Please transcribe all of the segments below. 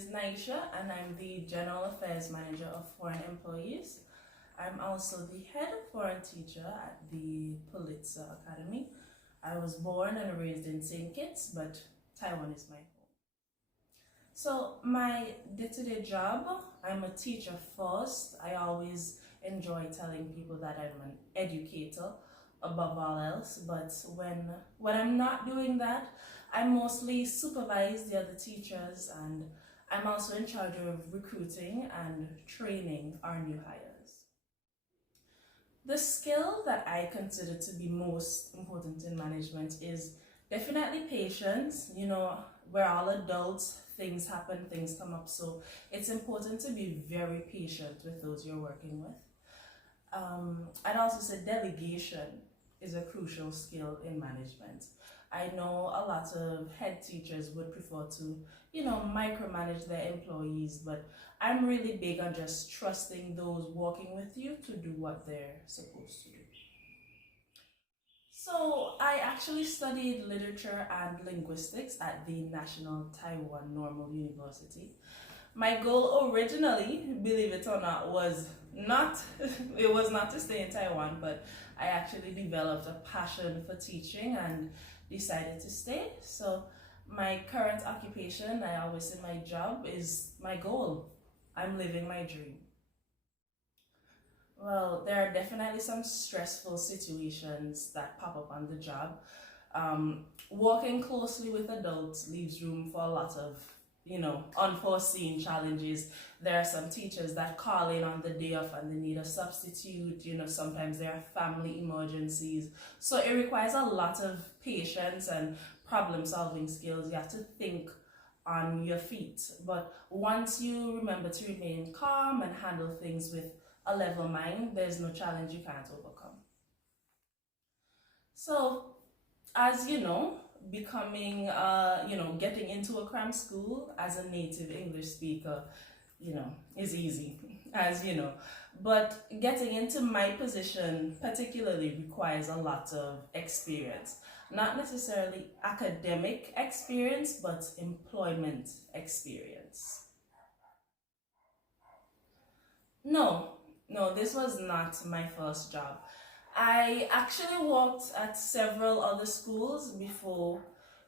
is Naisha, and I'm the General Affairs Manager of Foreign Employees. I'm also the head foreign teacher at the Pulitzer Academy. I was born and raised in St. Kitts, but Taiwan is my home. So my day-to-day job, I'm a teacher first. I always enjoy telling people that I'm an educator above all else, but when I'm not doing that, I mostly supervise the other teachers, and I'm also in charge of recruiting and training our new hires. The skill that I consider to be most important in management is definitely patience. You know, we're all adults, things happen, things come up, so it's important to be very patient with those you're working with. I'd also say delegation is a crucial skill in management. I know a lot of head teachers would prefer to, micromanage their employees, but I'm really big on just trusting those working with you to do what they're supposed to do. So I actually studied literature and linguistics at the National Taiwan Normal University. My goal originally, believe it or not, was not to stay in Taiwan, but I actually developed a passion for teaching and decided to stay. So my current occupation, I always say my job, is my goal. I'm living my dream. Well, there are definitely some stressful situations that pop up on the job. Working closely with adults leaves room for a lot of unforeseen challenges. There are some teachers that call in on the day off and they need a substitute. Sometimes there are family emergencies. So it requires a lot of patience and problem solving skills. You have to think on your feet. But once you remember to remain calm and handle things with a level mind, there's no challenge you can't overcome. So, as you know, getting into a cram school as a native English speaker, is easy, as you know. But getting into my position particularly requires a lot of experience. Not necessarily academic experience, but employment experience. No, this was not my first job. I actually worked at several other schools before,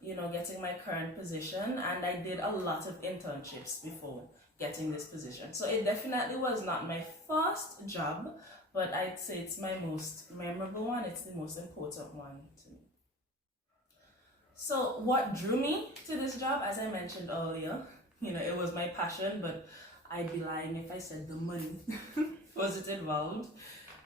getting my current position, and I did a lot of internships before getting this position. So it definitely was not my first job, but I'd say it's my most memorable one. It's the most important one to me. So what drew me to this job, as I mentioned earlier, it was my passion, but I'd be lying if I said the money. Was it involved?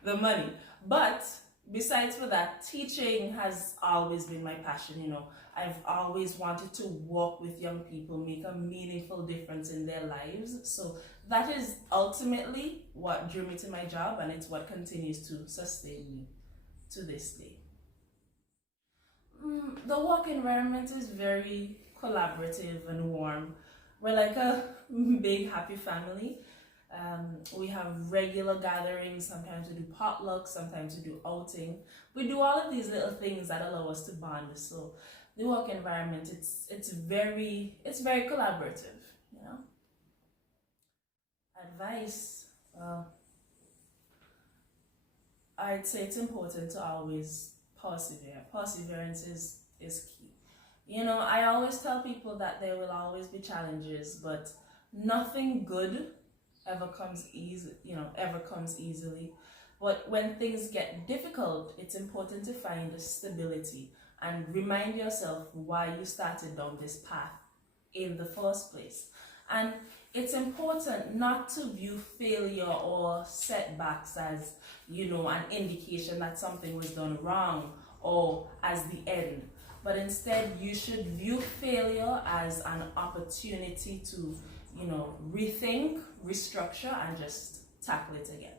The money. But besides for that, teaching has always been my passion. I've always wanted to work with young people, make a meaningful difference in their lives. So that is ultimately what drew me to my job, and it's what continues to sustain me to this day. The work environment is very collaborative and warm. We're like a big happy family. We have regular gatherings. Sometimes we do potlucks, sometimes we do outing. We do all of these little things that allow us to bond. So the work environment, it's very collaborative. Advice, I'd say it's important to always persevere. Perseverance is key. I always tell people that there will always be challenges, but nothing good ever comes easily. But when things get difficult, it's important to find the stability and remind yourself why you started down this path in the first place. And it's important not to view failure or setbacks as, an indication that something was done wrong or as the end. But instead, you should view failure as an opportunity to, rethink, restructure, and just tackle it again.